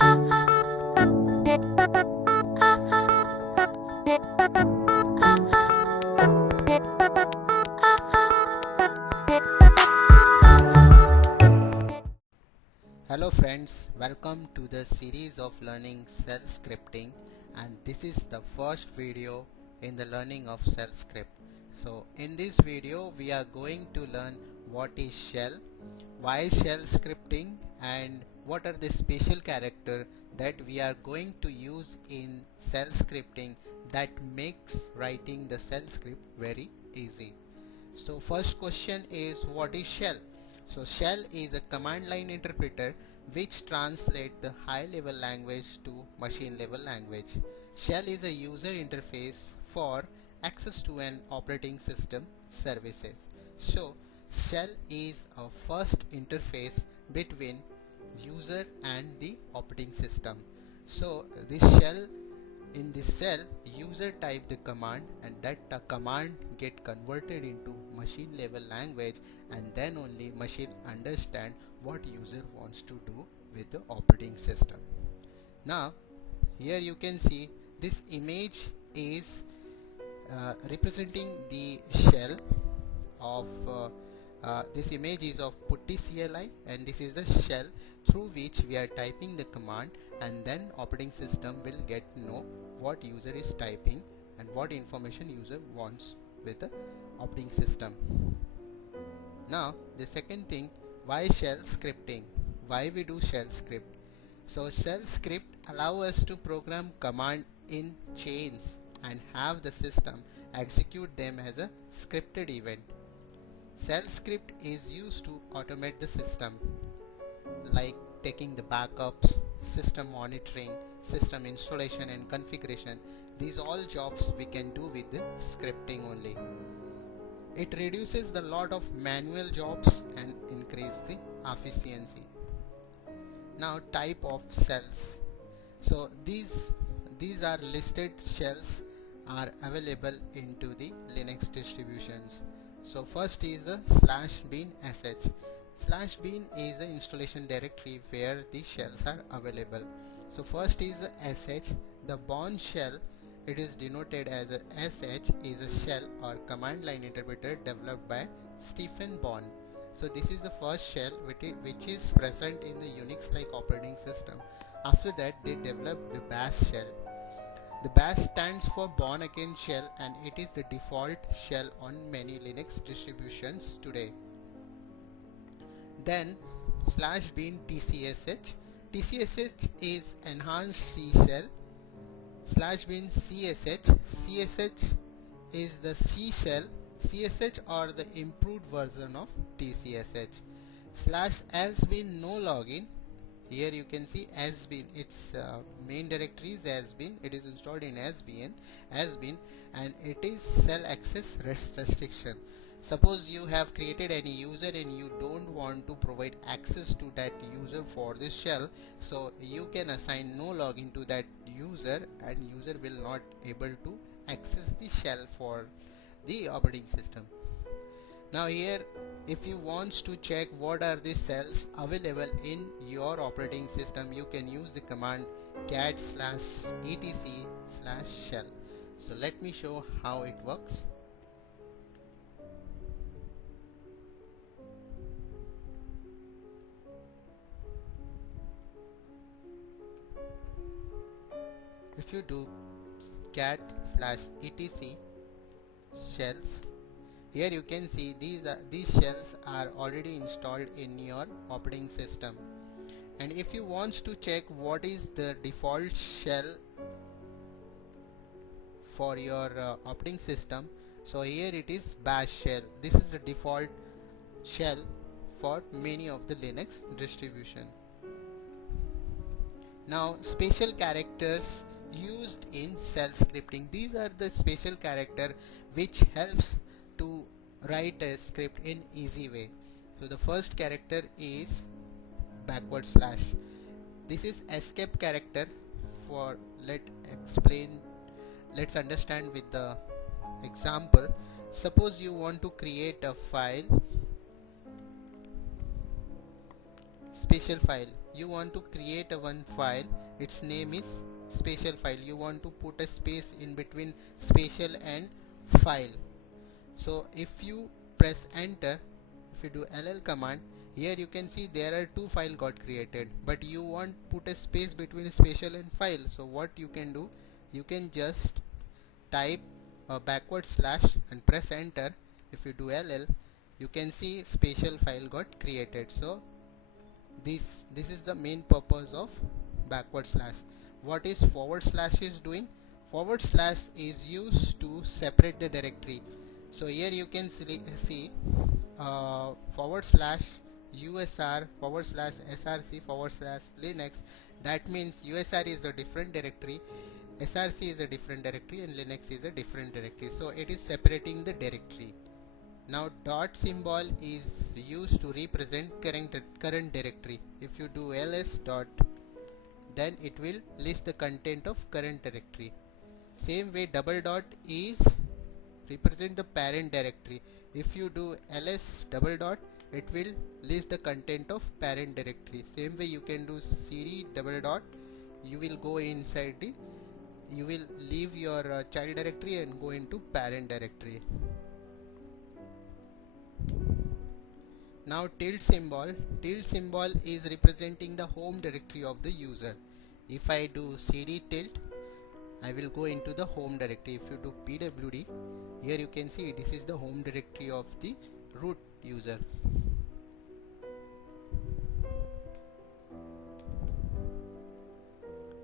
Hello friends, welcome to the series of learning shell scripting, and this is the first video in the learning of shell script. So in this video we are going to learn what is shell, why shell scripting, and what are the special character that we are going to use in shell scripting that makes writing the shell script very easy. So first question is, what is shell? So shell is a command line interpreter which translates the high level language to machine level language. Shell is a user interface for access to an operating system services. So shell is a first interface between user and the operating system. So in this shell, user type the command, and that command get converted into machine level language, and then only machine understand what user wants to do with the operating system. Now here you can see this image is representing the shell of this image is of putty CLI, and this is the shell through which we are typing the command, and then operating system will get know what user is typing and what information user wants with the operating system. Now the second thing, why shell scripting? Why we do shell script? So shell script allow us to program command in chains and have the system execute them as a scripted event. Shell script is used to automate the system, like taking the backups, system monitoring, system installation and configuration. These all jobs we can do with the scripting only. It reduces the lot of manual jobs and increase the efficiency. Now type of shells. So these are listed shells are available into the Linux distributions. So first is the /bin sh. /bin is the installation directory where the shells are available. So first is the sh. The Bourne shell, it is denoted as a sh, is a shell or command line interpreter developed by Stephen Bourne. So this is the first shell which is present in the Unix-like operating system. After that they developed the bash shell. The bash stands for Born Again shell, and it is the default shell on many Linux distributions today. Then /bin tcsh. Tcsh is enhanced C shell. /bin csh. Csh is the C shell. CSH or the improved version of TCSH. /bin no login. Here you can see asbin, its main directory is asbin, it is installed in asbin, and it is shell access restriction. Suppose you have created any user and you don't want to provide access to that user for this shell, so you can assign no login to that user, and user will not able to access the shell for the operating system. Now here, if you want to check what are the shells available in your operating system, you can use the command cat/etc/shell. So let me show how it works. If you do cat/etc shells, here you can see these shells are already installed in your operating system. And if you want to check what is the default shell for your operating system, so here it is bash shell. This is the default shell for many of the Linux distribution. Now special characters used in shell scripting. These are the special character which helps to write a script in easy way. So the first character is /. This is escape character. For let's understand with the example. Suppose you want to create a file, special file you want to create a one file, its name is spatial file. You want to put a space in between spatial and file. So if you press enter, if you do ll command, here you can see there are two files got created, but you want put a space between spatial and file. So what you can do, you can just type a backward slash and press enter. If you do ll, you can see spatial file got created. So this is the main purpose of backward slash. What is forward slash is doing? Forward slash is used to separate the directory. So here you can see forward slash usr forward slash src forward slash linux. That means usr is a different directory, src is a different directory, and linux is a different directory. So it is separating the directory. Now dot symbol is used to represent current directory. If you do ls dot, then it will list the content of current directory. Same way double dot is represent the parent directory. If you do ls double dot, it will list the content of parent directory. Same way you can do cd double dot, you will go inside the, you will leave your child directory and go into parent directory. Now tilde symbol is representing the home directory of the user. If I do cd tilde, I will go into the home directory. If you do pwd, here you can see this is the home directory of the root user.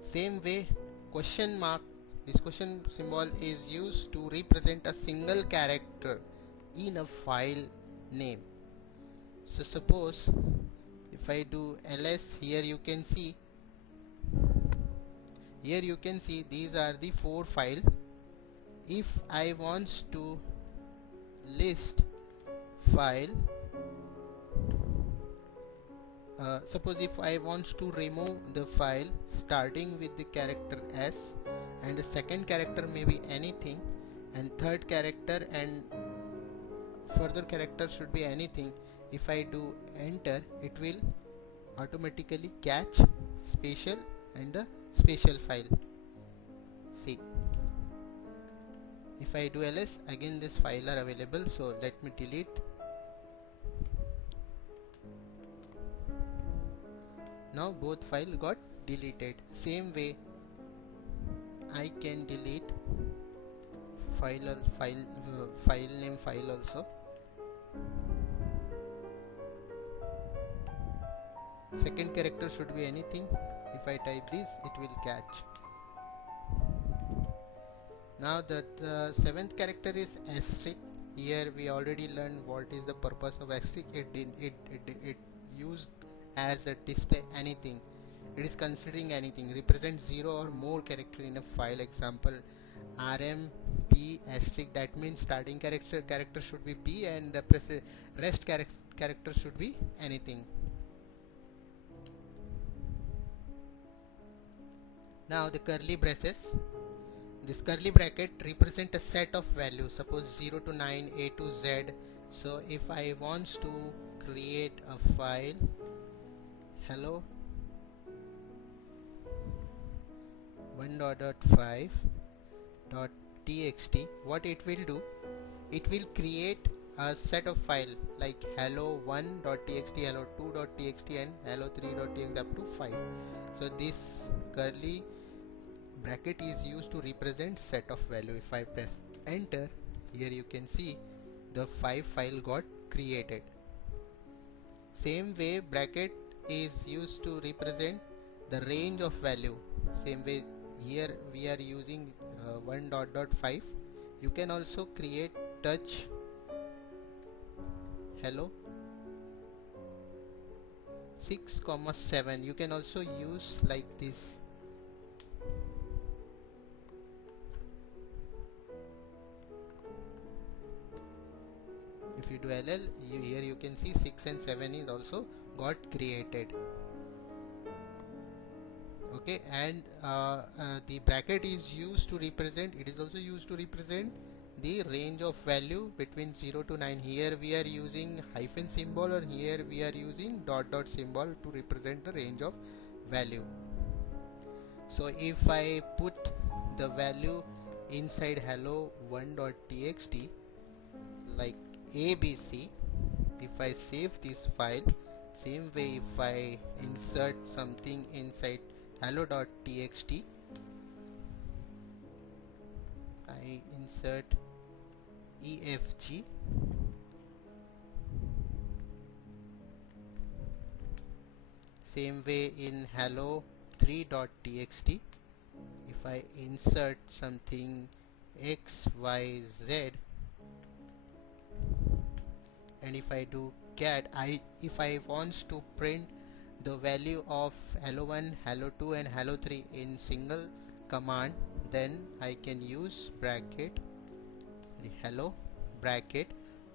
Same way question mark, this question symbol is used to represent a single character in a file name. So suppose if I do ls, here you can see these are the 4 files. If I want to list file, suppose if I want to remove the file starting with the character s, and the second character may be anything, and third character and further character should be anything. If I do enter, it will automatically catch spatial and the spatial file. See, if I do ls, again this file are available. So let me delete. Now both file got deleted. Same way I can delete file name file also. Second character should be anything. If I type this, it will catch. Now the seventh character is asterisk. Here we already learned what is the purpose of asterisk. It used as a display anything. It is considering anything, represents 0 or more character in a file. Example rmp asterisk, that means starting character should be p and the rest character should be anything. Now the curly braces, this curly bracket represent a set of values, suppose 0 to 9, a to z. So if I want to create a file hello 1.5.txt, what it will do, it will create a set of file like hello1.txt, hello2.txt, and hello3.txt up to 5. So this curly bracket is used to represent set of value. If I press enter, here you can see the 5 file got created. Same way bracket is used to represent the range of value. Same way here we are using 1.5. You can also create touch hello 6,7. You can also use like this. If you do ll, here you can see 6 and 7 is also got created. Okay, and the bracket is used to represent, it is also used to represent the range of value between 0 to 9. Here we are using hyphen symbol, or here we are using dot dot symbol to represent the range of value. So if I put the value inside hello1.txt like abc, if I save this file, same way if I insert something inside hello.txt, I insert efg, same way in hello3.txt, if I insert something xyz, and if I do cat, if I wants to print the value of hello1, hello2 and hello3 in single command, then I can use bracket hello bracket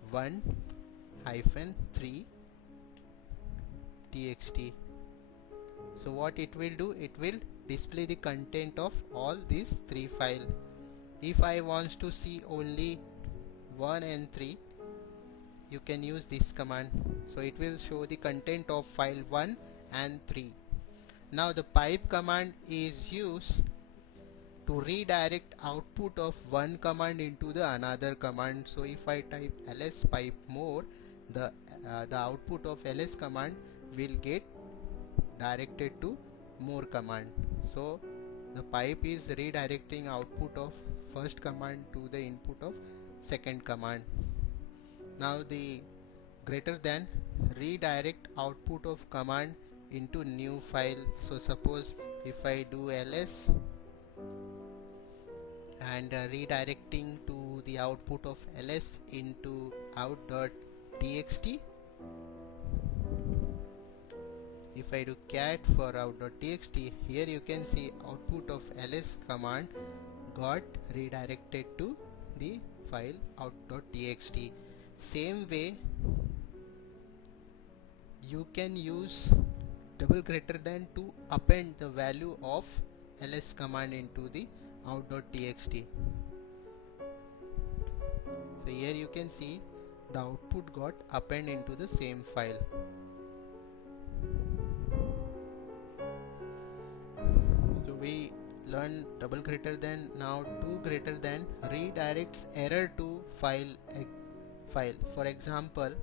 1 hyphen 3 txt. So what it will do, it will display the content of all these three files. If I wants to see only 1 and 3, you can use this command, so it will show the content of file 1 and 3. Now the pipe command is used to redirect output of one command into the another command. So if I type ls pipe more, the output of ls command will get directed to more command. So the pipe is redirecting output of first command to the input of second command. Now the greater than redirect output of command into new file. So suppose if I do ls and redirecting to the output of ls into out.txt, if I do cat for out.txt, here you can see output of ls command got redirected to the file out.txt. Same way you can use double greater than to append the value of ls command into the out.txt. So here you can see the output got append into the same file. So we learn double greater than. Now two greater than redirects error to file. For example,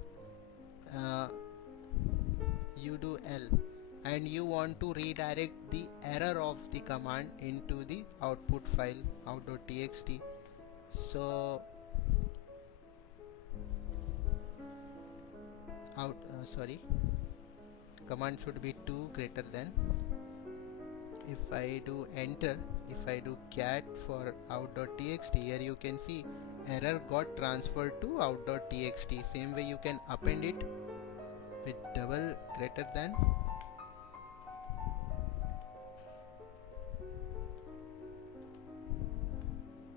you do L and you want to redirect the error of the command into the output file out.txt. So command should be 2 greater than. If I do enter, if I do cat for out.txt, here you can see error got transferred to out.txt. Same way you can append it with double greater than.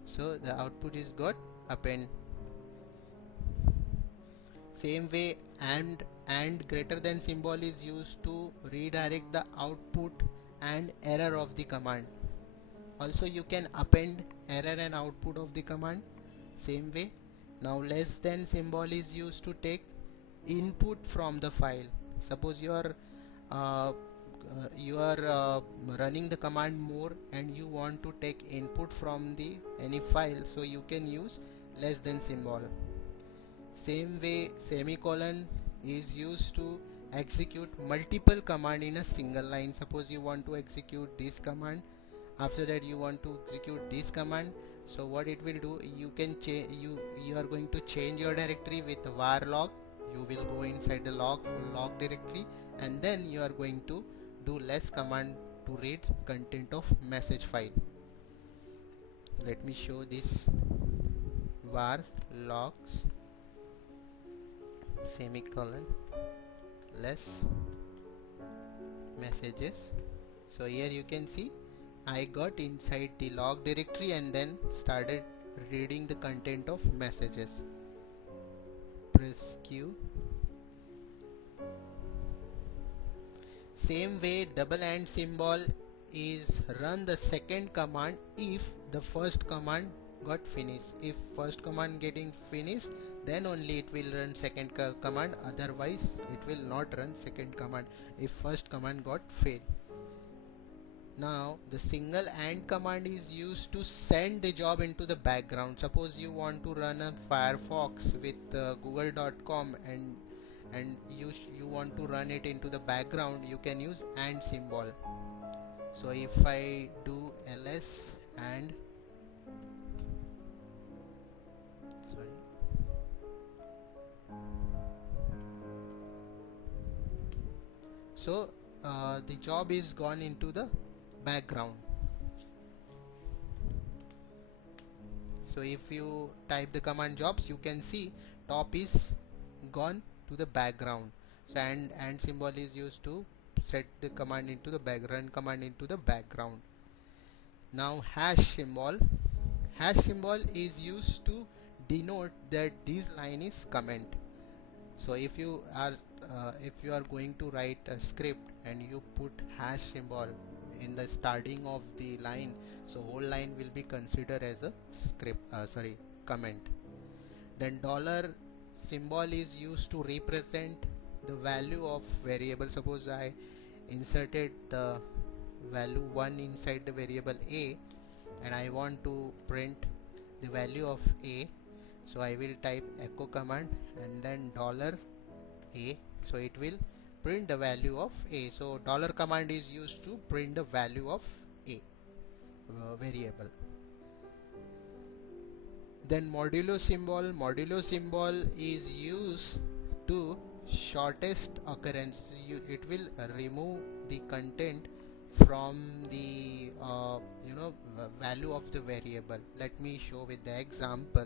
So the output is got append. Same way and greater than symbol is used to redirect the output and error of the command. Also you can append error and output of the command. Same way. Now less than symbol is used to take input from the file. Suppose you are running the command more and you want to take input from the any file, so you can use less than symbol. Same way semicolon is used to execute multiple command in a single line. Suppose you want to execute this command, after that you want to execute this command. So what it will do, you can you are going to change your directory with var log. You will go inside the log directory, and then you are going to do less command to read content of message file. Let me show this. Var logs semicolon less messages. So here you can see I got inside the log directory and then started reading the content of messages. Press Q. Same way double and symbol is run the second command if the first command got finished. If first command getting finished, then only it will run second command, otherwise it will not run second command if first command got failed. Now the single AND command is used to send the job into the background. Suppose you want to run a Firefox with google.com and you want to run it into the background, you can use AND symbol. So if I do ls and so the job is gone into the background. So if you type the command jobs, you can see top is gone to the background. So and symbol is used to set the command into the background, command into the background. Now hash symbol is used to denote that this line is comment. So if you are going to write a script and you put hash symbol in the starting of the line, so whole line will be considered as a script comment. Then dollar symbol is used to represent the value of variable. Suppose I inserted the value 1 inside the variable a and I want to print the value of a, so I will type echo command and then $a, so it will print the value of a. So dollar command is used to print the value of a variable. Then modulo symbol is used to shortest occurrence. It will remove the content from the value of the variable. Let me show with the example.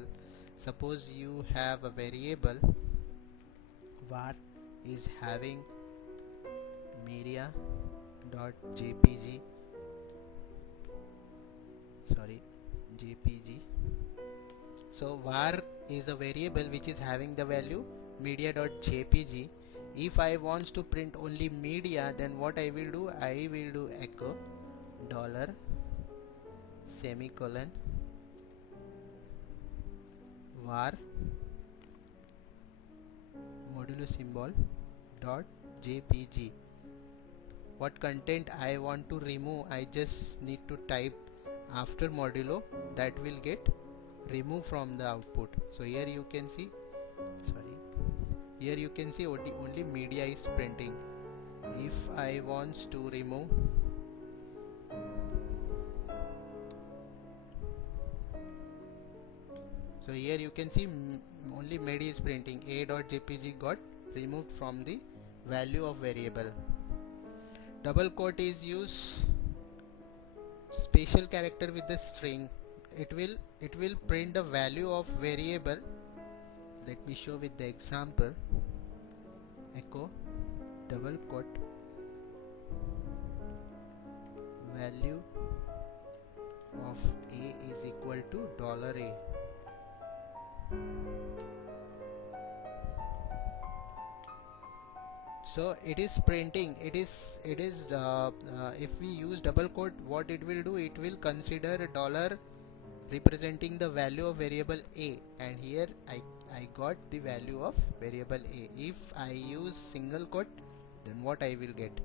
Suppose you have a variable var is having media.jpg jpg. So var is a variable which is having the value media.jpg. If I want to print only media, then what I will do, I will do echo dollar semicolon var modulo symbol dot jpg. What content I want to remove, I just need to type after modulo, that will get removed from the output. So here you can see only media is printing. If I want to remove, so here you can see only media is printing. A.jpg got removed from the value of variable. Double quote is used special character with the string. It will print the value of variable. Let me show with the example. Echo double quote value of a is equal to $a. So it is printing. It is if we use double quote, what it will do, it will consider a dollar representing the value of variable a, and here I got the value of variable a. If I use single quote, then what I will get?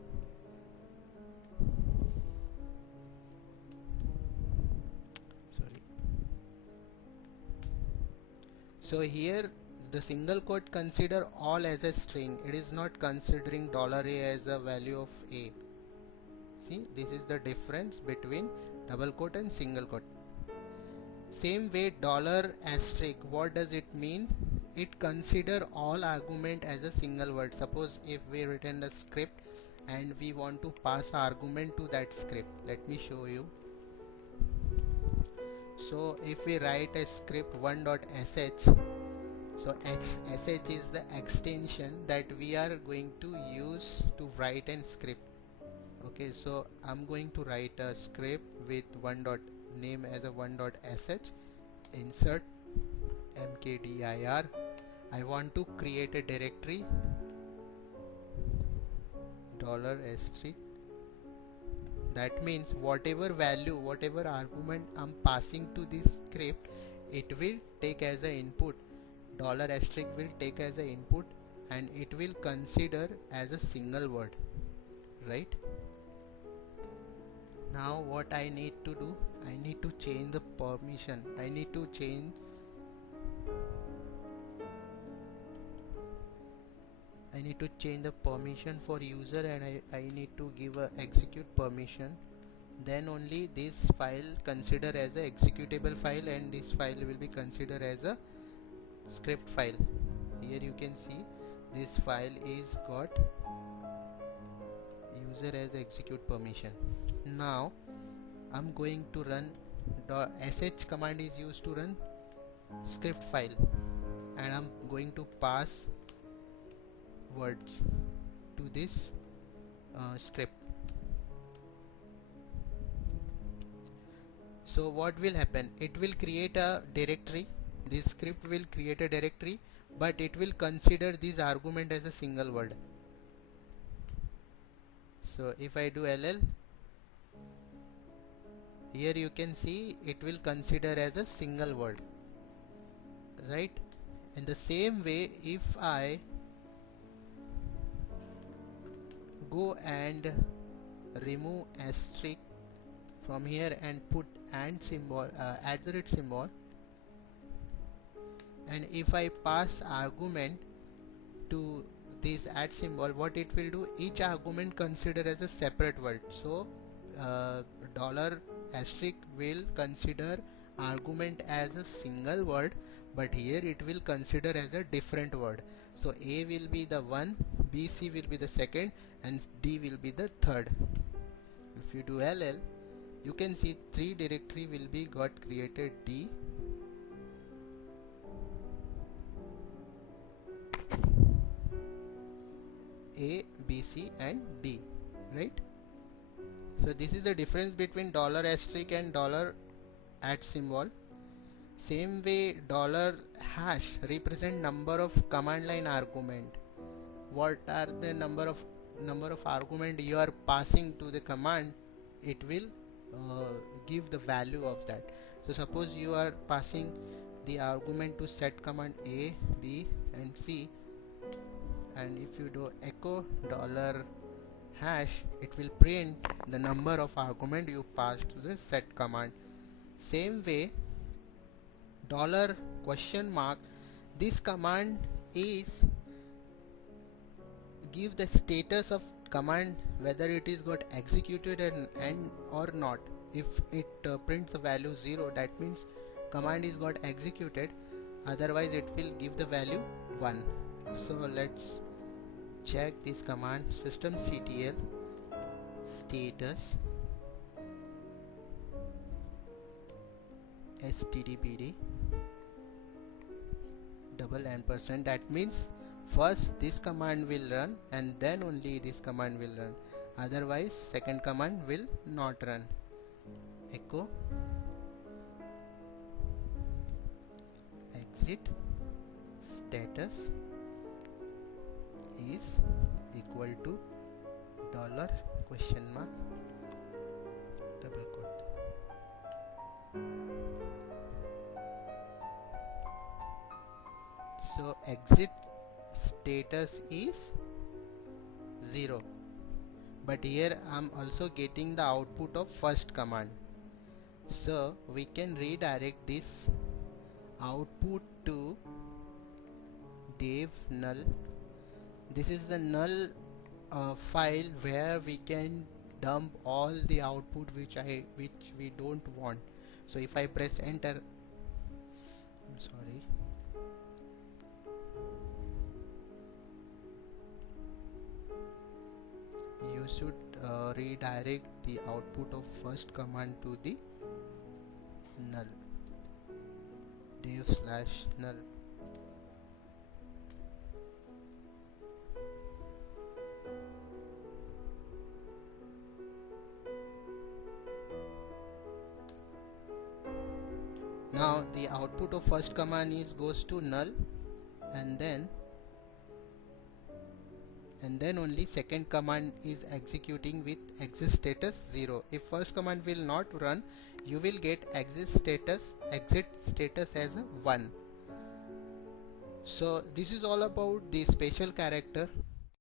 So here the single quote consider all as a string. It is not considering $a as a value of a. See, this is the difference between double quote and single quote. Same way dollar asterisk, what does it mean? It consider all argument as a single word. Suppose if we written a script and we want to pass argument to that script, let me show you. So if we write a script 1.sh, so sh is the extension that we are going to use to write a script. Okay, so I'm going to write a script with name as a 1.sh, insert mkdir. I want to create a directory $asterisk That means whatever value, whatever argument I'm passing to this script, it will take as an input. Dollar asterisk will take as an input and it will consider as a single word, right? Now what I need to do, I need to change the permission. I need to change the permission for user, and I need to give a execute permission. Then only this file consider as a executable file, and this file will be considered as a script file. Here you can see this file is got user as execute permission. Now I'm going to run sh command is used to run script file, and I'm going to pass words to this script. So what will happen, it will create a directory. This script will create a directory, but it will consider this argument as a single word. So if I do ll, here you can see it will consider as a single word, right? In the same way, if I go and remove asterisk from here and put and symbol, @ symbol, and if I pass argument to this @ symbol, what it will do, each argument consider as a separate word. So dollar asterisk will consider argument as a single word, but here it will consider as a different word. So A will be the one, BC will be the second, and D will be the third. If you do ll, you can see 3 directory will be got created: D, A, B, C and D, right? So this is the difference between dollar asterisk and dollar @ symbol. Same way, dollar hash represent number of command line argument. What are the number of argument you are passing to the command, it will give the value of that. So suppose you are passing the argument to set command A, B and C, and if you do echo dollar hash, it will print the number of argument you passed to the set command. Same way, dollar question mark, this command is give the status of command, whether it is got executed and or not. If it prints the value 0, that means command is got executed, otherwise it will give the value 1. So let's check this command, systemctl status httpd $&. That means first this command will run and then only this command will run, otherwise second command will not run. Echo exit status is equal to dollar question mark double quote. So exit status is 0, but here I'm also getting the output of first command. So we can redirect this output to dev null. This is the null file where we can dump all the output which we don't want. So if I press enter, I'm sorry, you should redirect the output of first command to the null, dev/null. Now the output of first command is goes to null, and then and then only second command is executing with exit status 0. If first command will not run, you will get exit status as a 1. So this is all about the special character.